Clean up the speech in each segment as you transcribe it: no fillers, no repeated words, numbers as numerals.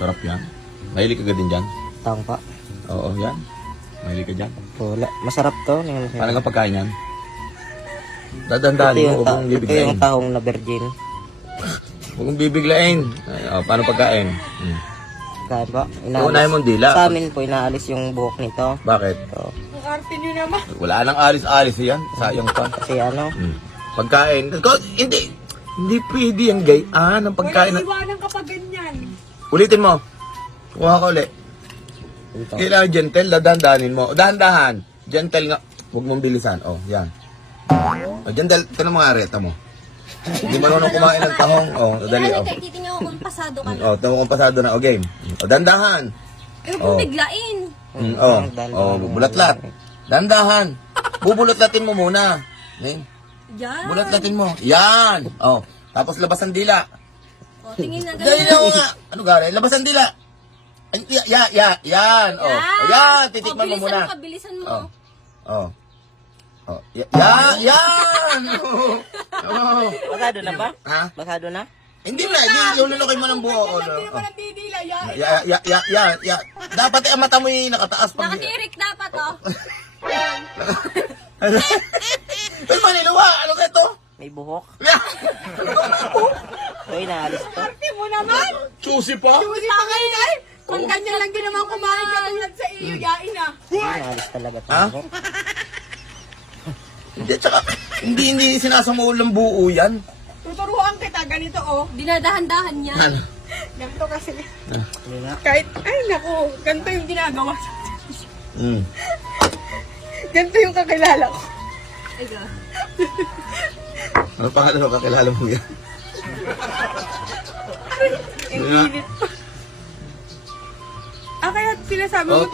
Sarap yan. Mahilig ka din dyan? Tahong pa. Oo, yan. Mahilig ka dyan. Wala. Masarap to. Paano ka pagkain yan? Dadandahan mo, huwag mong Ito bibiglain. yung tahong na virgin. Huwag mong bibiglain. Ay, paano pagkain? Kain po. Unahin mong dila. Sa amin po, inaalis yung buhok nito. Bakit? So, Ang arte nyo naman. Wala nang alis-alis yan. Sayang pa. kasi ano, Pagkain. Hindi pwede yung gayaan ng pagkain. Wala iwanan ka pa ganyan. Ulitin mo. Kuha ka ulit. ito. Kailangan gentle, dadandanin mo. Dahan-dahan. Gentle nga. Huwag mong bilisan. Oh, yan. Oh, gentle. Ito na mga areta mo. Hindi marunong kumain ng tahong. Oh, dali. Oh. Titingnan ko kung pasado ka na. Oh, tama kung pasado na. Oh, game. Oh, dandahan. Eh, huwag mong biglain. Oh, bubulatlat. Dandahan. Bubulatlatin mo muna. Ning. Yan. Bulatlatin mo. Yan. Oh, tapos labas ang dila. O, tingin na Dali ganyan. na nga. Ano gari? Labas ang dila. Ay, yan. Oh, yan. Titikman mo muna. Bilisan mo. Oh. Oh. Oh. Yan. Oh. Basado na ba? Ha? Basado na? Hindi na. Hindi. Lulunukin mo ng buo. Oh, Hindi no. naman ang titila. Ya. Dapat ang mata mo yung nakataas pag... Nakatirik dapat, oh. Pero maniluwa. Ano ka ito? May buhok. So, inaalis to. Arte mo naman. Susi pa? Susi pa kayo ay. Kung ganyan lang din naman kumain katulad sa iyo, yain na. Inaalis talaga to. Ha? Hindi, tsaka... Hindi sinasama ulang buo yan. Tuturuan kita, ganito oh. Dinadahan-dahan yan. Ano? Ganito kasi. Hindi nga. Kahit, ay naku, ganito yung ginagawa sa Mm. ganito yung kakilala ko. Ega. Ano pangalan mo? Kakilala mo yan? Ang Yeah. init pa. Kaya sinasabi mo,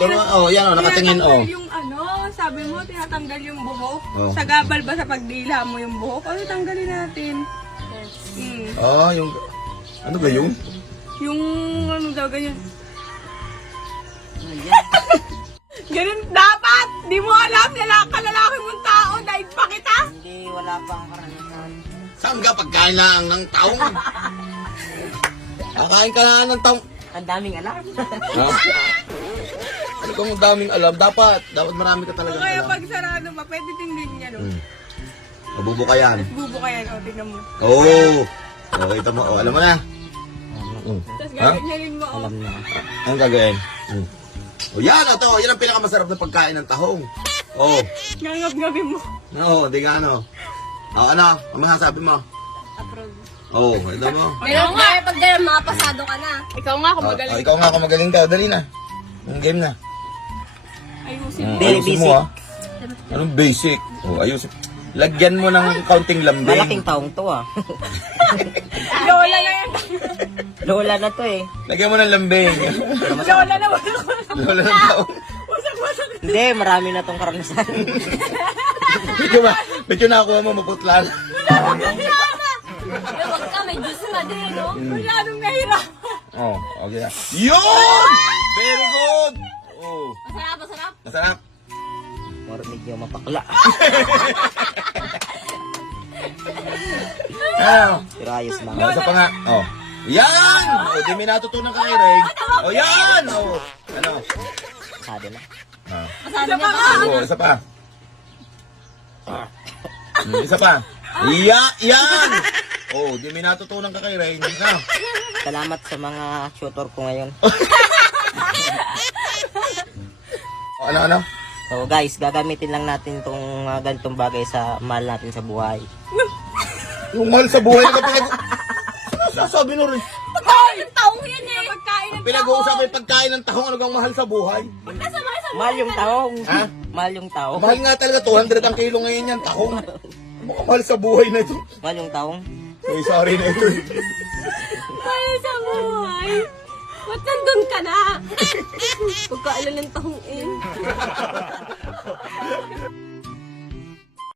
Yan o, nakatingin o. tinatanggal yung ano, sabi mo, tinatanggal yung buhok. Oh. Sa gabal ba sa pagdila mo yung buhok? Ano tanggalin natin? Yung... Ano ba yun? Yung ano daw, ganyan. Ganun dapat! Di mo alam, kalalaki mong tao, daig pa kita! Hindi, wala pang karanasan. Saan ka pagkain lang ng taong? Kakain ka na ng taong... Ang daming alam. Ha? Ano kung daming alam? Dapat marami ka talagang Kaya alam. pag sarado pa, pwede tingnan niya, no? Mabubo ka yan. Bubo ka yan, o, tingnan mo. Oo. Kita mo. Alam mo na. Tapos Ha? gaganyanin mo, o. Alam na. Anong gagawin? Yan ito. Yan ang pinakamasarap na pagkain ng tahong. Ngangab-ngabin mo. Di nga ano. Ano? Ang masasabi mo? Approve. Ito mo. Pero nga, pag ganyan, mga pasado ka na. Ikaw nga, kung magaling. Ikaw nga kung magaling ka. Dali na. Yung game na. Ayusin mo. Very Ayusin basic. mo, Anong basic? Ayusin. Lagyan mo ng kaunting lambing. Malaking tahong to ah. Lola na yan. Lola na to eh. Lagyan mo ng lambing. Lola na, wala ko. Wala ng taong. Wasak-wasak. Hindi, marami na tong karanasan. Medyo nakuha mo maputlan. Eh, wag ka, may juice na din, no? Masyadong nahirap. Okay na. Yun! Very good! Masarap, masarap. Masarap. Or medyo mapakla. Pero ayos lang. Isa pa nga. Yan! Di may natutunan ka kay Reg. Yan! Ano? Basado na. Masarap niya pa. Isa pa. Isa pa. Yan! Di may natutunan ka kay Reg. Salamat sa mga tutor ko ngayon. Ano? So guys, gagamitin lang natin tong ganitong bagay sa mahal natin sa buhay. Yung mahal sa buhay na pinag... Sasabi na rin. Pagkain ng taong yan eh. Pagkain ng Pinag-uusapan yung pagkain ng tahong. Ano kang mahal sa buhay? Mahal yung tahong. Ha? Mahal yung tahong. Mahal nga talaga. 200 ang kilo ngayon yan. Tahong. Mukhang mahal sa buhay na ito. Mahal yung tahong. Sorry na ito. Ay, sa buhay. Ba't nandun ka na? Pagkailan ng tahong eh.